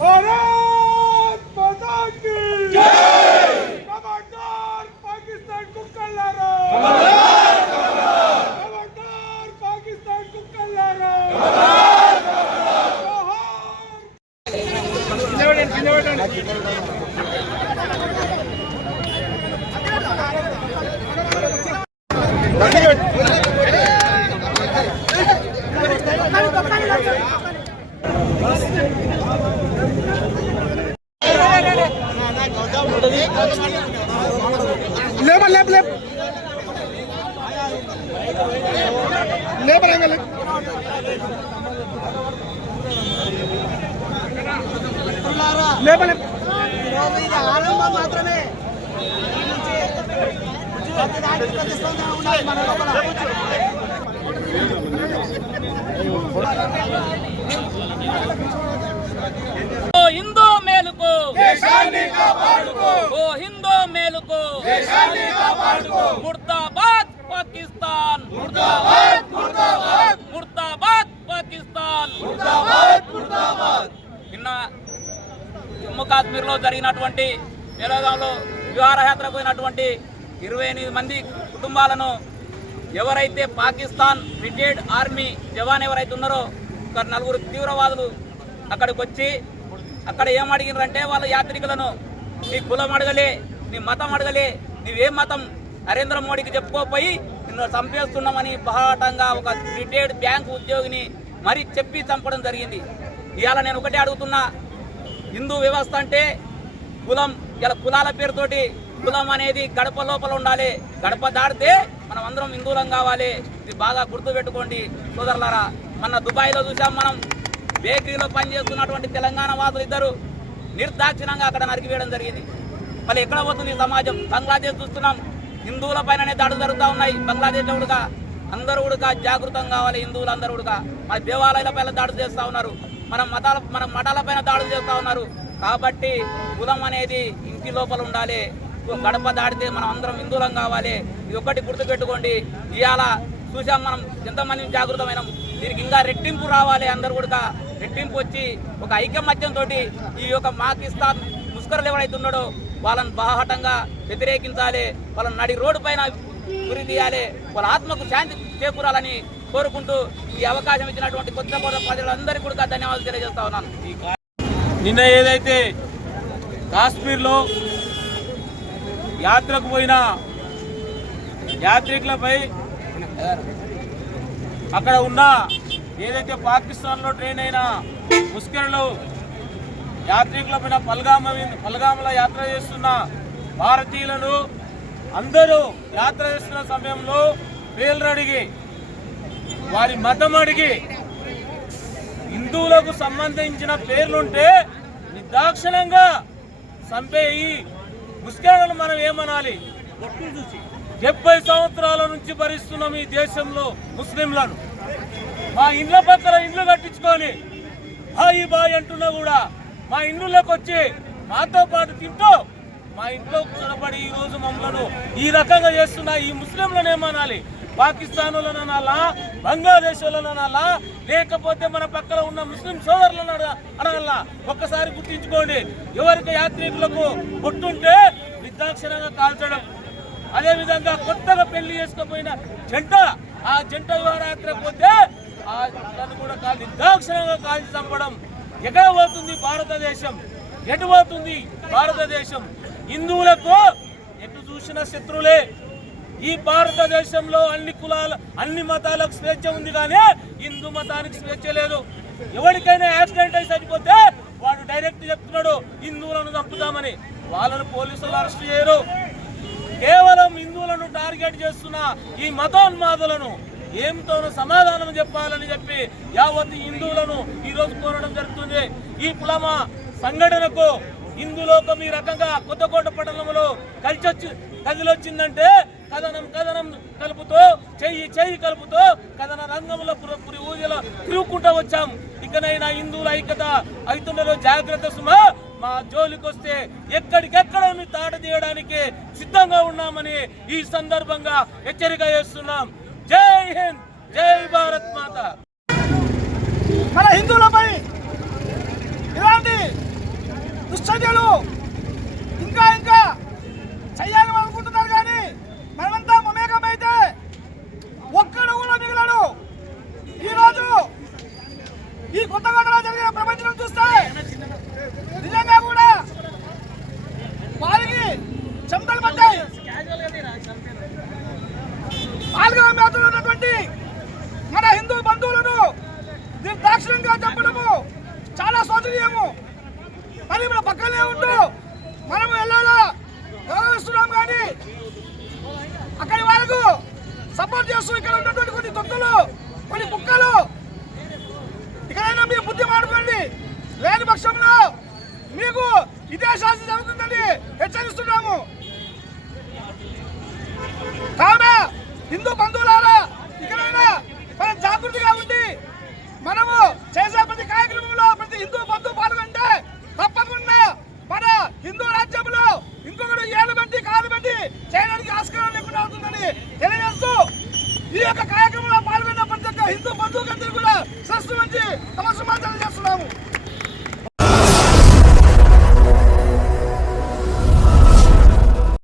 भारत माता की जय। खबरदार पाकिस्तान को कल्लारा, खबरदार पाकिस्तान को कल्लारा। ఆరంభం మాత్రమే హిందూ మేలుకో దేశాన్ని కాపాడుకో, ఓ హిందూ మేలుకో దేశాన్ని కాపాడుకో। ముర్దాబాద్ పాకిస్తాన్, ముర్దాబాద్ ముర్దాబాద్ ముర్దాబాద్ పాకిస్తాన్, ముర్దాబాద్ ముర్దాబాద్। నిన్న జమ్మూ కాశ్మీర్లో జరిగినటువంటి పేలగాంలో విహారయాత్రకు పోయినటువంటి 28 మంది కుటుంబాలను ఎవరైతే పాకిస్తాన్ రిటైర్డ్ ఆర్మీ జవాన్ ఎవరైతే ఉన్నారో ఒక 4 తీవ్రవాదులు అక్కడికి వచ్చి అక్కడ ఏం అడిగినారంటే వాళ్ళ యాత్రికులను నీ కులం అడగలే, నీ మతం అడగలే, నీవేం మతం నరేంద్ర మోడీకి చెప్పుకోపోయి నిన్ను చంపేస్తున్నామని బహాటంగా ఒక రిటైర్డ్ బ్యాంక్ ఉద్యోగిని మరి చెప్పి చంపడం జరిగింది। ఇవాళ నేను ఒకటే అడుగుతున్నా, హిందూ వ్యవస్థ అంటే కులం, ఇలా కులాల పేరుతోటి కులం అనేది గడప లోపల ఉండాలి, గడప దాడితే మనం అందరం హిందువులం కావాలి। ఇది బాగా గుర్తుపెట్టుకోండి సోదరులారా। మొన్న దుబాయ్లో చూసాం మనం, బేకరీలో పనిచేస్తున్నటువంటి తెలంగాణ వాదులు ఇద్దరు నిర్దాక్షిణంగా అక్కడ నరికివేయడం జరిగింది। మళ్ళీ ఎక్కడ పోతుంది ఈ సమాజం? బంగ్లాదేశ్ చూస్తున్నాం, హిందువుల పైననే దాడులు జరుగుతూ ఉన్నాయి। బంగ్లాదేశ్లో కూడా అందరూ కూడా జాగృతం కావాలి, హిందువులు అందరూ కూడా మన దేవాలయాల పైన దాడులు చేస్తూ ఉన్నారు, మన మఠాల పైన దాడులు చేస్తూ ఉన్నారు। కాబట్టి కులం అనేది ఇంటి లోపల ఉండాలి, గడప దాడితే మనం అందరం హిందువులం కావాలి। ఇది ఒక్కటి గుర్తుపెట్టుకోండి। ఇవాళ చూసాం మనం ఎంతమంది జాగృతమైనాం, దీనికి ఇంకా రెట్టింపు రావాలి, అందరు కూడా రెట్టింపు వచ్చి ఒక ఐకమత్యంతో ఈ యొక్క పాకిస్తాన్ ముస్కరులు ఎవరైతే ఉన్నాడో వాళ్ళని బాహటంగా వ్యతిరేకించాలి, వాళ్ళని నడి రోడ్డు పైన గురి తీయాలి, వాళ్ళ ఆత్మకు శాంతి చేకూరాలని కోరుకుంటూ ఈ అవకాశం ఇచ్చినటువంటి కొత్త ప్రజలందరికీ కూడా ధన్యవాదాలు తెలియజేస్తా ఉన్నాను। నిన్న ఏదైతే కాశ్మీర్లో యాత్రకు పోయిన యాత్రికులపై అక్కడ ఉన్న ఏదైతే ట్రైన్ అయిన ముస్కరులు యాత్రికులపైన పల్గామలో యాత్ర చేస్తున్న భారతీయులను అందరూ యాత్ర చేస్తున్న సమయంలో పేర్లు అడిగి వారి మతం అడిగి హిందువులకు సంబంధించిన పేర్లుంటే నిర్దాక్షిణంగా చంపేయి ముస్లింలను మనం ఏమనాలి? 70 సంవత్సరాల నుంచి భరిస్తున్నాం ఈ దేశంలో ముస్లింలను। మా ఇండ్ల పక్కన ఇండ్లు కట్టించుకొని బాయి అంటున్నా కూడా మా ఇండ్లలోకి వచ్చి మాతో పాటు తింటూ మా ఇంట్లో చొరబడి ఈ రోజు మమ్మల్ని ఈ రకంగా చేస్తున్న ఈ ముస్లింలను ఏమనాలి? పాకిస్తానులను అనాలా, బంగ్లాదేశ్ వాళ్ళని అనాలా, లేకపోతే మన పక్కన ఉన్న ముస్లిం సోదరులను అనాలా? ఒక్కసారి గుర్తించుకోండి. ఎవరికి యాత్రికులకు బొట్టుంటే నిర్దాక్షిణంగా కాల్చడం, అదేవిధంగా కొత్తగా పెళ్లి చేసుకుపోయిన జంట, ఆ జంట విహారయాత్ర పోతే ఆ జంటను కూడా నిర్దాక్షిణంగా కాల్చి చంపడం. ఎక్కడ పోతుంది భారతదేశం? ఎటు పోతుంది భారతదేశం? హిందువులకు ఎటు చూసిన శత్రువులే. ఈ భారతదేశంలో అన్ని కులాల అన్ని మతాలకు స్వేచ్ఛ ఉంది, కానీ హిందూ మతానికి స్వేచ్ఛ లేదు. ఎవరికైనా యాక్సిడెంట్ అయి చనిపోతే వాడు డైరెక్ట్ చెప్తున్నాడు హిందువులను చంపుతామని. వాళ్ళను పోలీసులు అరెస్ట్ చేయరు. కేవలం హిందువులను టార్గెట్ చేస్తున్న ఈ మతోన్మాదులను ఏంతోనో సమాధానం చెప్పాలని చెప్పి యావత్ హిందువులను ఈరోజు కోరడం జరుగుతుంది. ఈ పులమా సంఘటనకు హిందూలోకం ఈ రకంగా కొత్తకోట పట్టణంలో కదిలొచ్చిందంటే కథనం కలుపుతూ చెయ్యి కలుపుతూ కథన రంగంలో పురి ఊజలో తిరుగుకుంటూ వచ్చాం. ఇకనైనా హిందువుల ఐక్యత అవుతుండలో జాగ్రత్త సుమా. మా జోలికి వస్తే ఎక్కడికెక్కడ తాట తీయడానికి సిద్ధంగా ఉన్నామని ఈ సందర్భంగా హెచ్చరిక చేస్తున్నాం. జై హింద్, జై భారత్ మాత. మన హిందువులపై ఇలాంటి దుశ్చర్యలు ఇంకా చెయ్యాలని అనుకుంటున్నారు, కానీ మనమంతా మమేకమైతే ఒక్కడు కూడా మిగలడు. ఈరోజు ఈ కొత్తగూడలో జరిగిన ప్రపంచం చూస్తే నిజంగా కూడా వారికి చెమటలు పడ్డాయి. 4వ మ్యాచ్లో ఉన్నటువంటి మన హిందూ బంధువులను నిర్దాక్షిణ్యంగా చంపడము చాలా శోచనీయము. మరి మన పక్కనే ఉంటూ మనము వెళ్ళాలా గౌరవిస్తున్నాం, కానీ అక్కడి వాళ్ళకు సపోర్ట్ చేస్తూ ఇక్కడ ఉన్నటువంటి కొన్ని తొత్తులు, కొన్ని కుక్కలు ఇక్కడైనా మీరు బుద్ధి మాడుకోండి. లేని పక్షంలో మీకు ఇదే శాస్త్రం జరుగుతుందని హెచ్చరిస్తున్నాము. కావున హిందూ బంధువులారా, ఇక్కడైనా మనం జాగృతిగా ఉండి మనము చేసే ప్రతి కార్యక్రమంలో ప్రతి హిందూ బంధువు పాల్గొంటే తప్పకుండా మన హిందూ రాజ్యంలో ఇంకొకరు ఏలు బట్టి కాలు బట్టి చేయడానికి ఆస్కారం లేకుండా అవుతుందని తెలియజేస్తూ ఈ యొక్క కార్యక్రమంలో పాల్గొన్న ప్రతి ఒక్క హిందూ బంధువులందరూ కూడా శ్రేష్ఠ నుంచి తమ శుభాకాంక్షలు చేస్తున్నాము.